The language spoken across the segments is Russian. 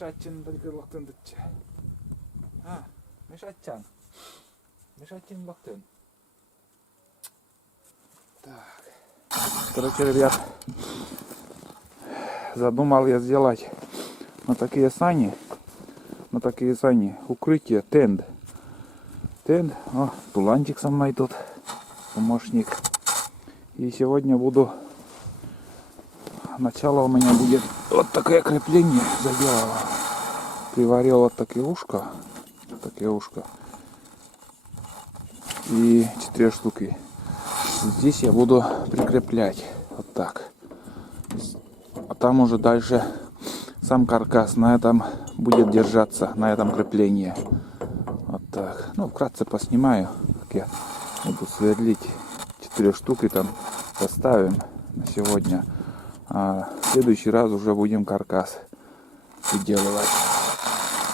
Мешатчин только лохтын дытче. Мешатчан. Мешатчин лохтын. Так. Короче, ребят, задумал я сделать на такие сани укрытие, тент. О, Тулантик со мной тут, помощник. И сегодня начало у меня будет вот такое крепление заделала. Приварил вот такие ушка. И 4 штуки. Здесь я буду прикреплять вот так. А там уже дальше сам каркас на этом будет держаться, на этом креплении. Вот так. Ну, вкратце поснимаю, как я буду сверлить. 4 штуки там поставим на сегодня. А в следующий раз уже будем каркас приделывать.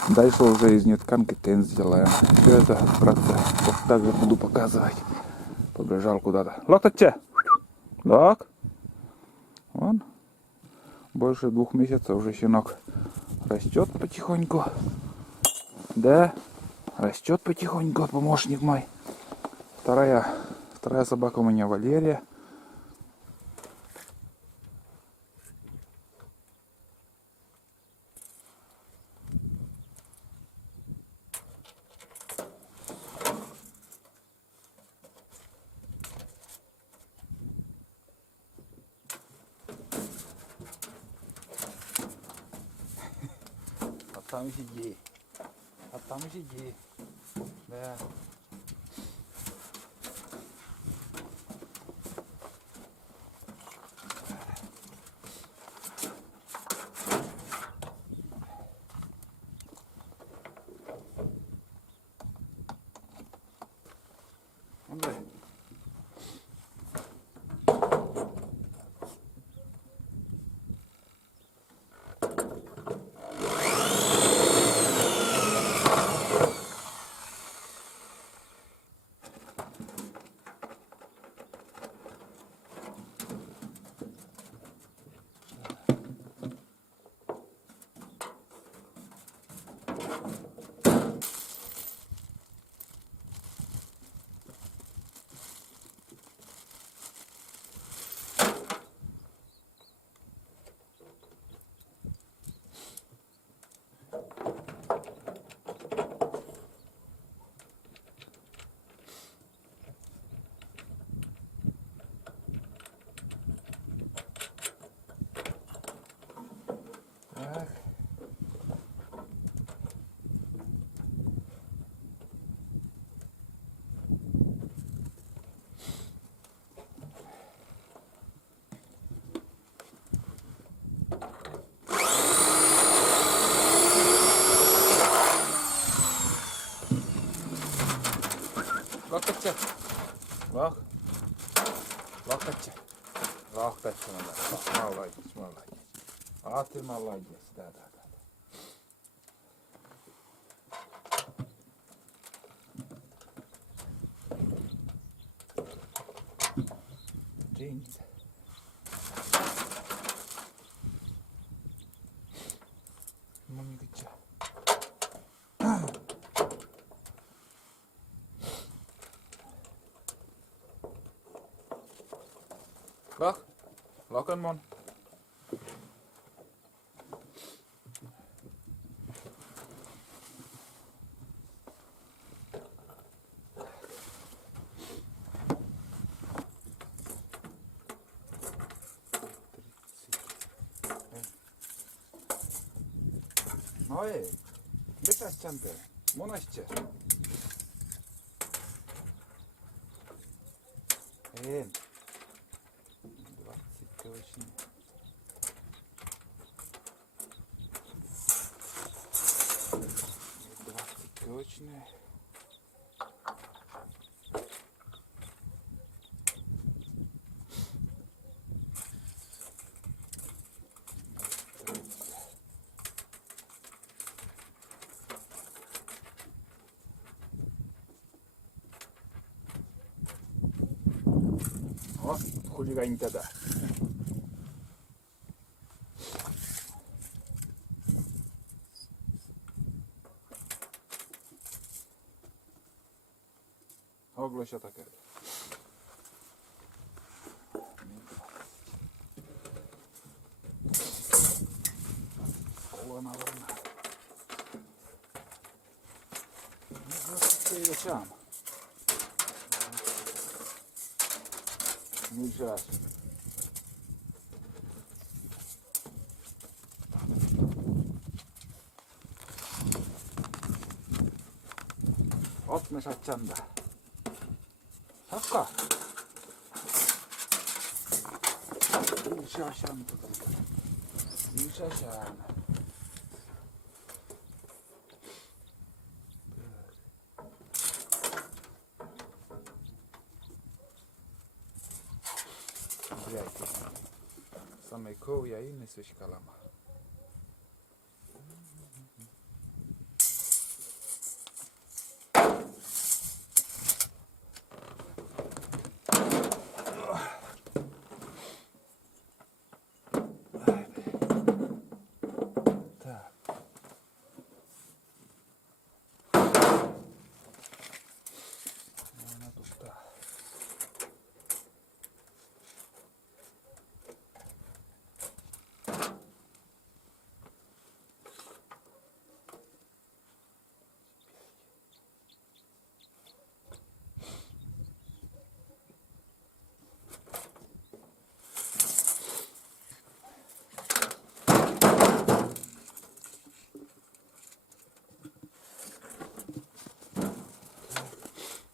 Дальше уже из нетканки тент сделаем. Все это вкратце вот так же буду показывать. Побежал куда-то. Локтать! Лок! Вон. Больше 2 месяцев уже щенок растет потихоньку. Да, растет потихоньку помощник мой. Вторая собака у меня Валерия. А там сиди. Да. Андрей. Так. Локтать. Локтать надо. Молодец. А ты молодец. Да. День. Маленький. Lock man. Ой, бешащанте, монашче. 20 точно. Точно. О, хулиганить-то да. Могло ще таке. Колона вона. Не засухай очам. Ну час. От me satsanda. Hakka. Yushasan. Yushasan. Блядь. Same kovia inne kalama.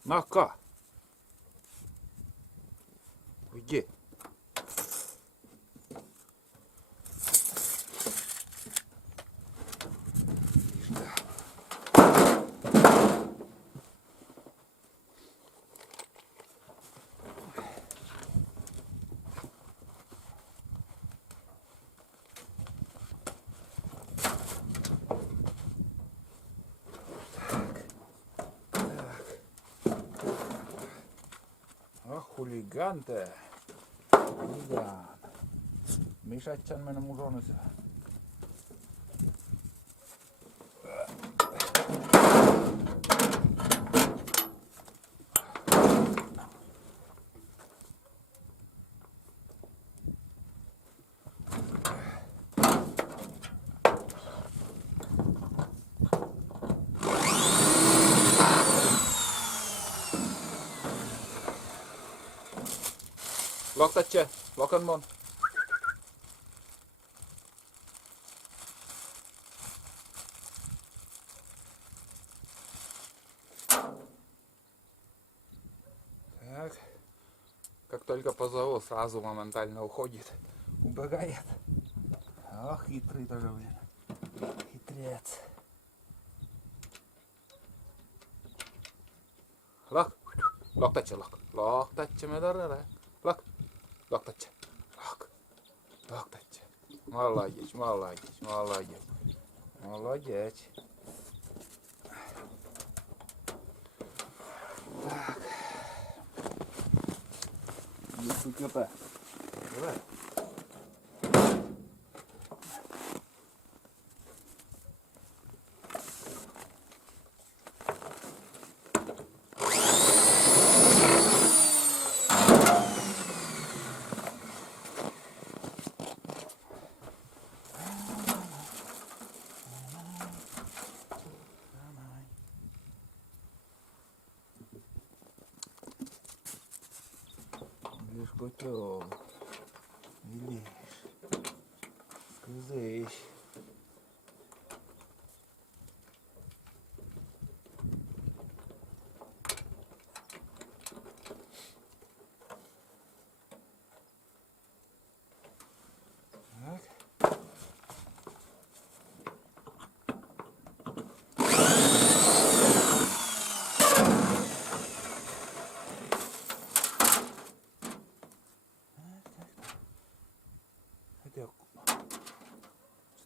Нахка! Уйди! Хулиганте. Хулиган. Мішатцян мене мужониться. Locktatje, lock man. Так. Как только позову, сразу моментально уходит. Убегает. Ах, хитрый тоже, блин. Хитрец. Лок. Locktatje, lock. Locktatje met de rare. Lock. Locktatje. Lock. Locktatje. Молодец, молодец, молодец. Молодец. Так. Сука-то. Давай. Видишь, готов. Видишь. Скрызыш. Так.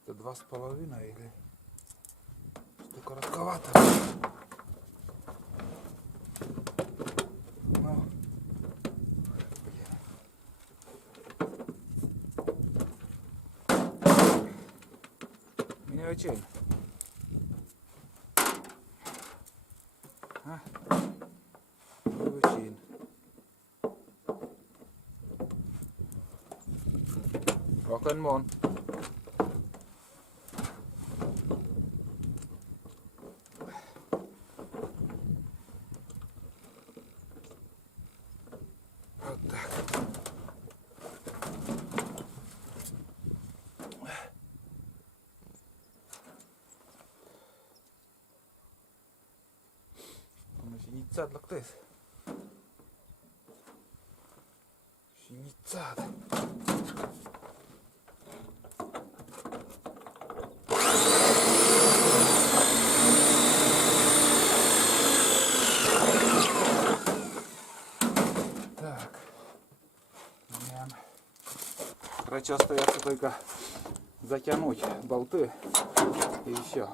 Это 2,5 или что коротковато. Ну, меня очень. А? Lock and Mon. Вот так. Sinitsad laktes. Sinitsad. Так. Короче, остается только затянуть болты и все.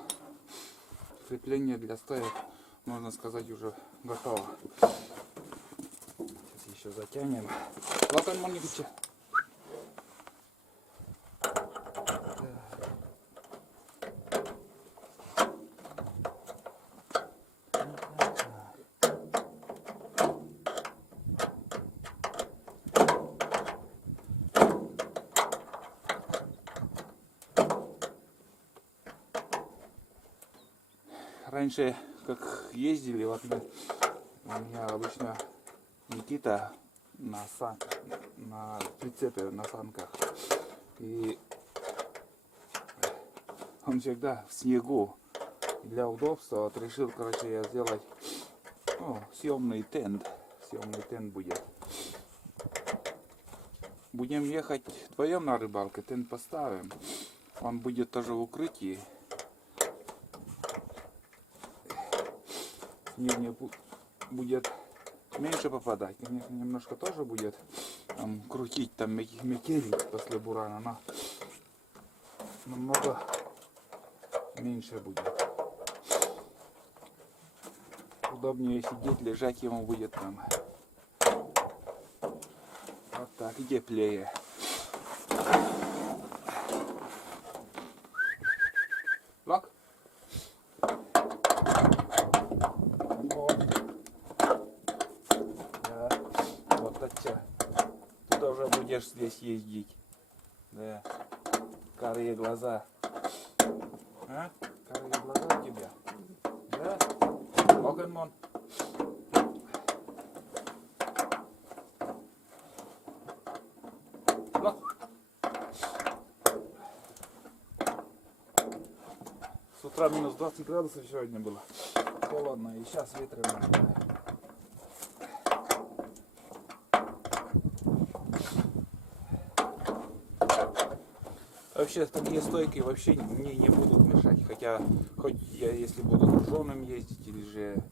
Крепление для стоек, можно сказать, уже готово. Сейчас еще затянем. Лакон манипучи. Раньше, как ездили, вот у меня обычно Никита на прицепе, на санках. И он всегда в снегу. Для удобства вот решил, короче, я сделать съемный тент. Съемный тент будет. Будем ехать вдвоем на рыбалке, тент поставим. Он будет тоже в укрытии. Снег не будет меньше попадать. Конечно, немножко тоже будет крутить, там метелить после бурана, но намного меньше будет. Удобнее сидеть, лежать ему будет там. Вот так, и теплее. Лак. Ты уже будешь здесь ездить. Да. Карие глаза. А? Карие глаза у тебя. Да? Локенмон. С утра минус 20 градусов сегодня было. Холодно, и сейчас ветрено. Вообще такие стойки вообще мне не будут мешать. Хотя, хоть я если буду груженым ездить или же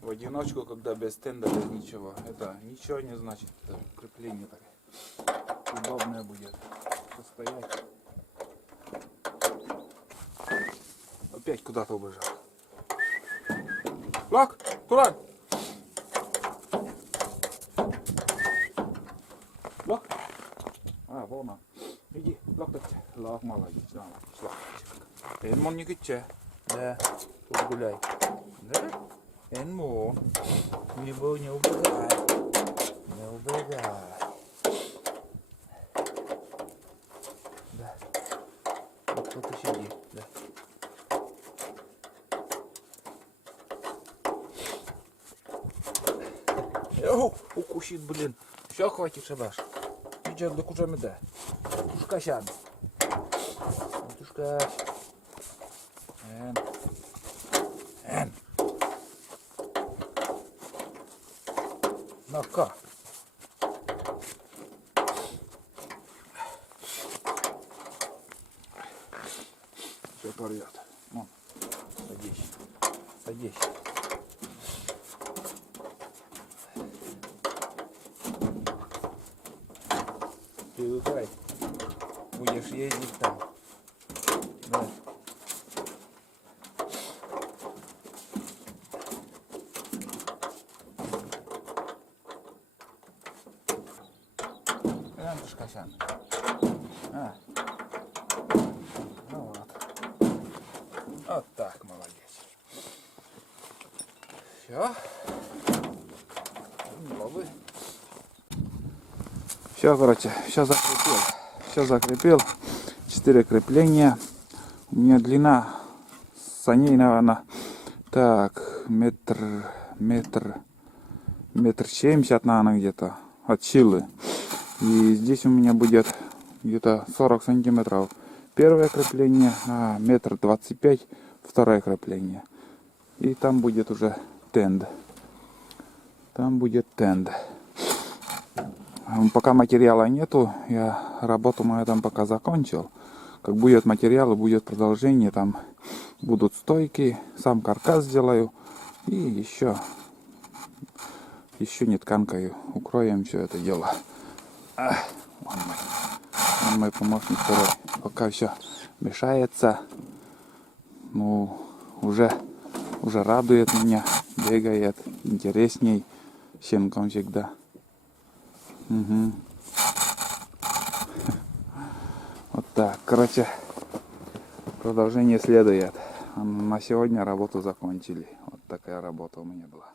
в одиночку, когда без тенда, без ничего, это ничего не значит. Это крепление так удобное будет постоять. Опять куда-то убежал. Лак, куда? Лак? А, вон он. Иди, лак-то. Лак, молодец, да, славчик. Энмон не киче. Да, погуляй. Да? Энмон. Не убегай. Не убегай. Да. Вот тут и сиди, да. Укусит, блин. Все, хватит, шабаш. Иди, да куда мы да? Тушка сяду. Тушка. Эн. На-ка. Все порвет. Вон. Садись. Садись. Привыкай. Будешь ездить там. Да. Антушкасян. А. Ну вот. Вот так, молодец. Все. Новый. Все, короче, все закрепил. Все закрепил. 4 крепления. У меня длина саней, наверное, так, метр 70, наверное, где-то от силы. И здесь у меня будет где-то 40 сантиметров первое крепление, а метр 25 второе крепление. И там будет уже тенд. Там будет тенд. Пока материала нету, я работу мою там пока закончил. Как будет материал, будет продолжение, там будут стойки, сам каркас сделаю. И еще нетканкой укроем все это дело. Он мой помощник второй. Пока все мешается. Ну, уже радует меня, бегает, интересней, щенком всегда. Угу. Вот так, короче, продолжение следует. На сегодня работу закончили. Вот такая работа у меня была.